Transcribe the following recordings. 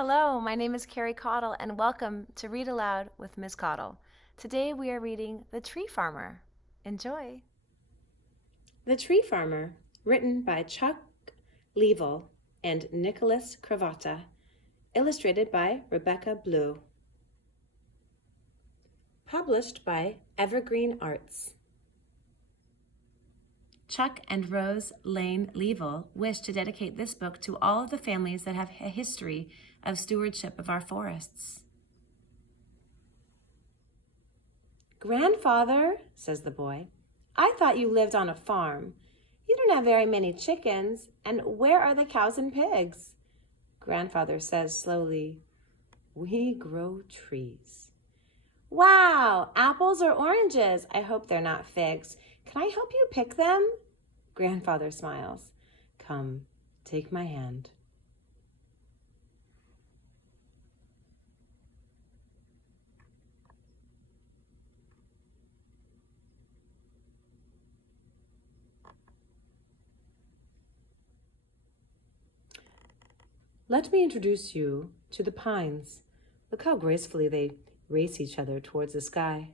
Hello, my name is Carrie Caudle, and welcome to Read Aloud with Ms. Caudle. Today we are reading The Tree Farmer. Enjoy. The Tree Farmer, written by Chuck Leavell and Nicholas Cravotta, illustrated by Rebecca Bleau. Published by Evergreen Arts. Chuck and Rose Lane Leavell wish to dedicate this book to all of the families that have a history of stewardship of our forests. "Grandfather," says the boy, "I thought you lived on a farm. You don't have very many chickens, and where are the cows and pigs?" Grandfather says slowly, "We grow trees." "Wow, apples or oranges? I hope they're not figs. Can I help you pick them?" Grandfather smiles. "Come, take my hand." Let me introduce you to the pines. Look how gracefully they race each other towards the sky.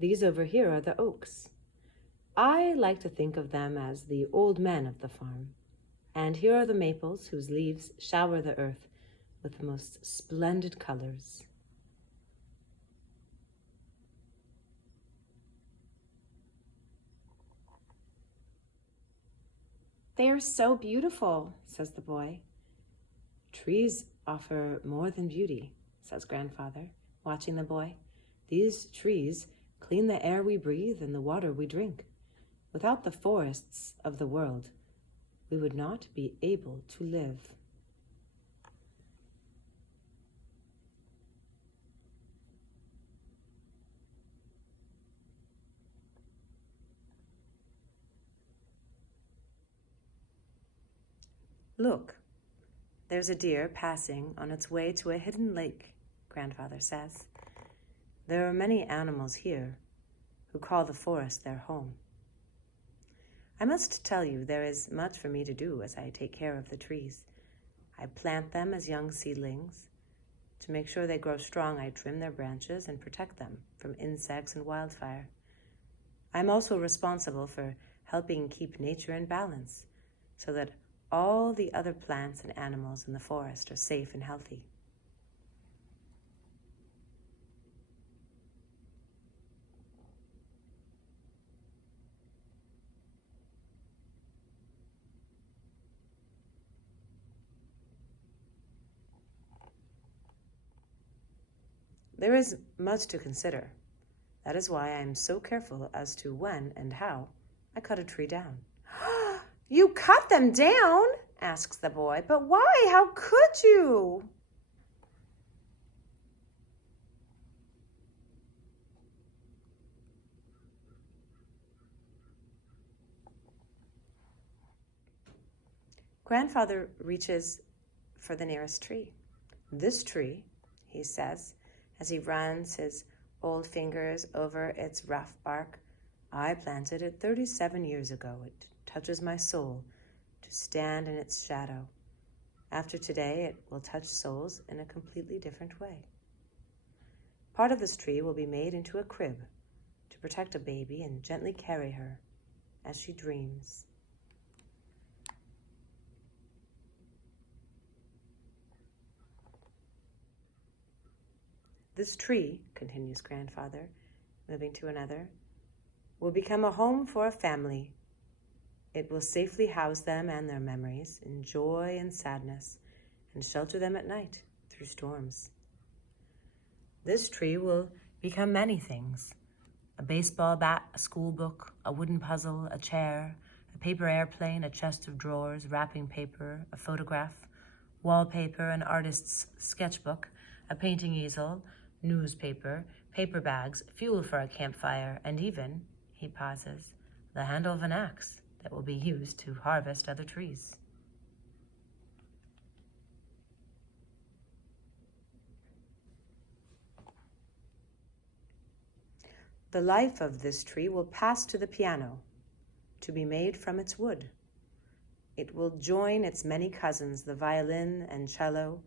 These over here are the oaks. I like to think of them as the old men of the farm. And here are the maples whose leaves shower the earth with the most splendid colors. "They are so beautiful," says the boy. "Trees offer more than beauty," says Grandfather, watching the boy. "These trees clean the air we breathe and the water we drink. Without the forests of the world, we would not be able to live." "Look, there's a deer passing on its way to a hidden lake," Grandfather says. "There are many animals here who call the forest their home. I must tell you, there is much for me to do as I take care of the trees. I plant them as young seedlings. To make sure they grow strong, I trim their branches and protect them from insects and wildfire. I'm also responsible for helping keep nature in balance so that all the other plants and animals in the forest are safe and healthy." There is much to consider. That is why I am so careful as to when and how I cut a tree down. "You cut them down?" asks the boy. "But why? How could you?" Grandfather reaches for the nearest tree. "This tree," he says, as he runs his old fingers over its rough bark, "I planted it 37 years ago. It touches my soul to stand in its shadow. After today, it will touch souls in a completely different way. Part of this tree will be made into a crib to protect a baby and gently carry her as she dreams." "This tree," continues Grandfather, moving to another, "will become a home for a family. It will safely house them and their memories in joy and sadness and shelter them at night through storms. This tree will become many things: a baseball bat, a school book, a wooden puzzle, a chair, a paper airplane, a chest of drawers, wrapping paper, a photograph, wallpaper, an artist's sketchbook, a painting easel, newspaper, paper bags, fuel for a campfire, and even," he pauses, "the handle of an axe that will be used to harvest other trees." "The life of this tree will pass to the piano, to be made from its wood. It will join its many cousins, the violin and cello,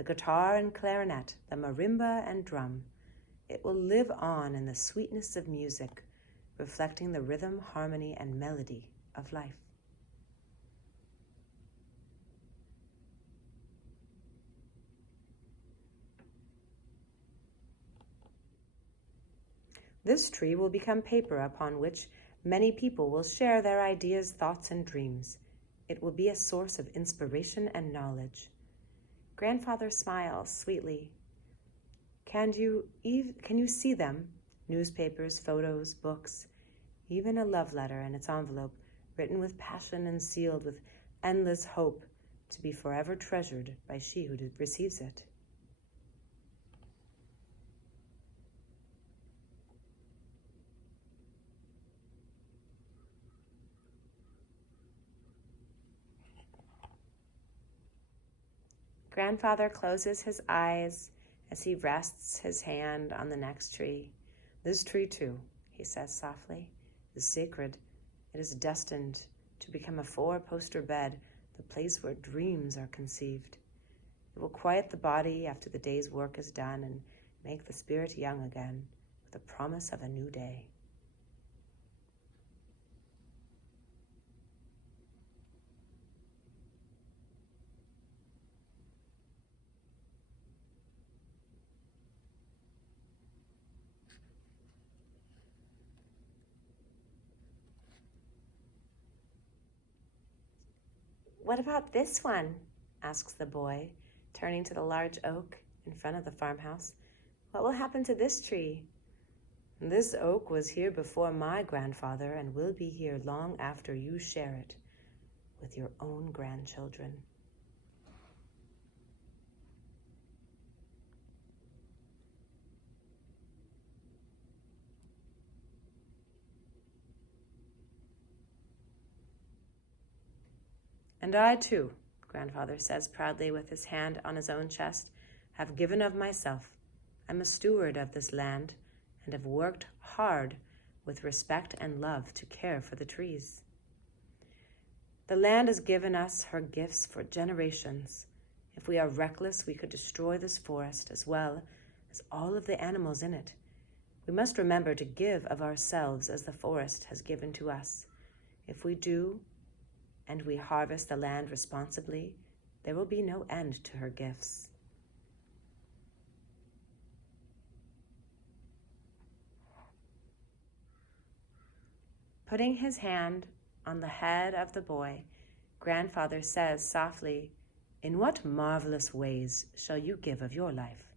the guitar and clarinet, the marimba and drum. It will live on in the sweetness of music, reflecting the rhythm, harmony, and melody of life. This tree will become paper upon which many people will share their ideas, thoughts, and dreams. It will be a source of inspiration and knowledge. Grandfather smiles sweetly. Can you see them? Newspapers, photos, books, even a love letter in its envelope, written with passion and sealed with endless hope to be forever treasured by she who receives it. Grandfather closes his eyes as he rests his hand on the next tree. This tree, too, he says softly, is sacred. It is destined to become a four-poster bed, the place where dreams are conceived. It will quiet the body after the day's work is done and make the spirit young again with the promise of a new day. What about this one? Asks the boy, turning to the large oak in front of the farmhouse. What will happen to this tree? This oak was here before my grandfather and will be here long after you share it with your own grandchildren. And I, too, Grandfather says proudly with his hand on his own chest, have given of myself. I'm a steward of this land and have worked hard with respect and love to care for the trees. The land has given us her gifts for generations. If we are reckless, we could destroy this forest as well as all of the animals in it. We must remember to give of ourselves as the forest has given to us. If we do, and we harvest the land responsibly, there will be no end to her gifts. Putting his hand on the head of the boy, Grandfather says softly, "In what marvelous ways shall you give of your life,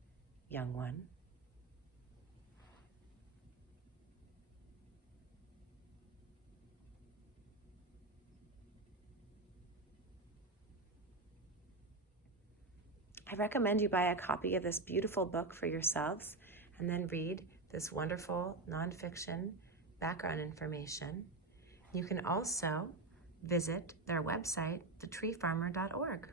young one?" I recommend you buy a copy of this beautiful book for yourselves and then read this wonderful nonfiction background information. You can also visit their website, thetreefarmer.org.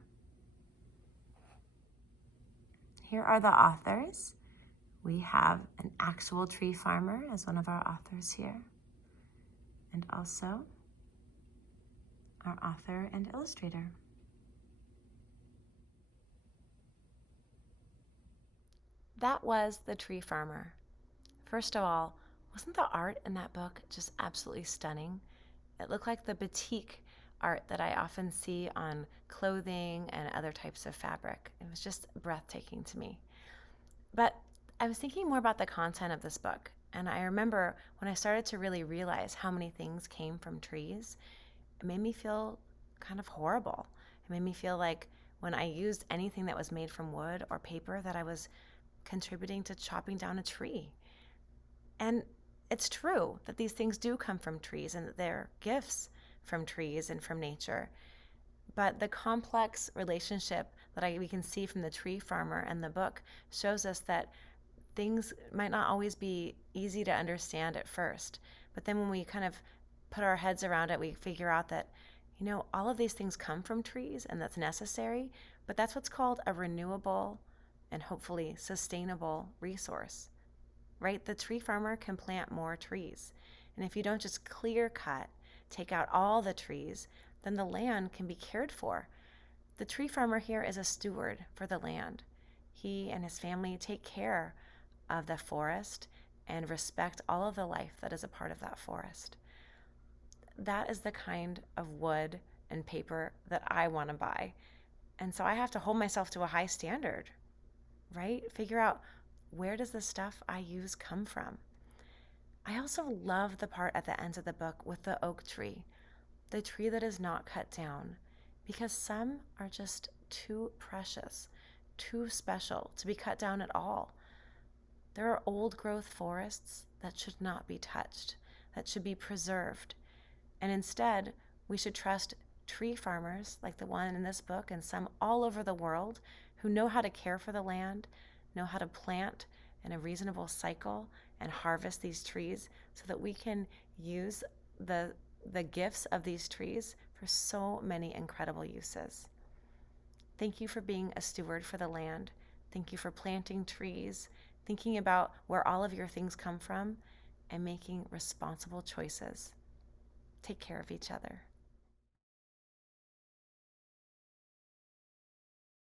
Here are the authors. We have an actual tree farmer as one of our authors here, and also our author and illustrator. That was The Tree Farmer. First of all, wasn't the art in that book just absolutely stunning? It looked like the batik art that I often see on clothing and other types of fabric. It was just breathtaking to me. But I was thinking more about the content of this book, and I remember when I started to really realize how many things came from trees, it made me feel kind of horrible. It made me feel like when I used anything that was made from wood or paper that I was contributing to chopping down a tree. And it's true that these things do come from trees and that they're gifts from trees and from nature. But the complex relationship that we can see from the tree farmer and the book shows us that things might not always be easy to understand at first. But then when we kind of put our heads around it, we figure out that, all of these things come from trees and that's necessary, but that's what's called a renewable and hopefully sustainable resource, right? The tree farmer can plant more trees. And if you don't just clear cut, take out all the trees, then the land can be cared for. The tree farmer here is a steward for the land. he and his family take care of the forest and respect all of the life that is a part of that forest. That is the kind of wood and paper that I want to buy. And so I have to hold myself to a high standard, right? Figure out, where does the stuff I use come from? I also love the part at the end of the book with the oak tree, the tree that is not cut down, because some are just too precious, too special to be cut down at all. There are old growth forests that should not be touched, that should be preserved. And instead, we should trust tree farmers like the one in this book and some all over the world who know how to care for the land, know how to plant in a reasonable cycle and harvest these trees so that we can use the gifts of these trees for so many incredible uses. Thank you for being a steward for the land. Thank you for planting trees, thinking about where all of your things come from, and making responsible choices. Take care of each other.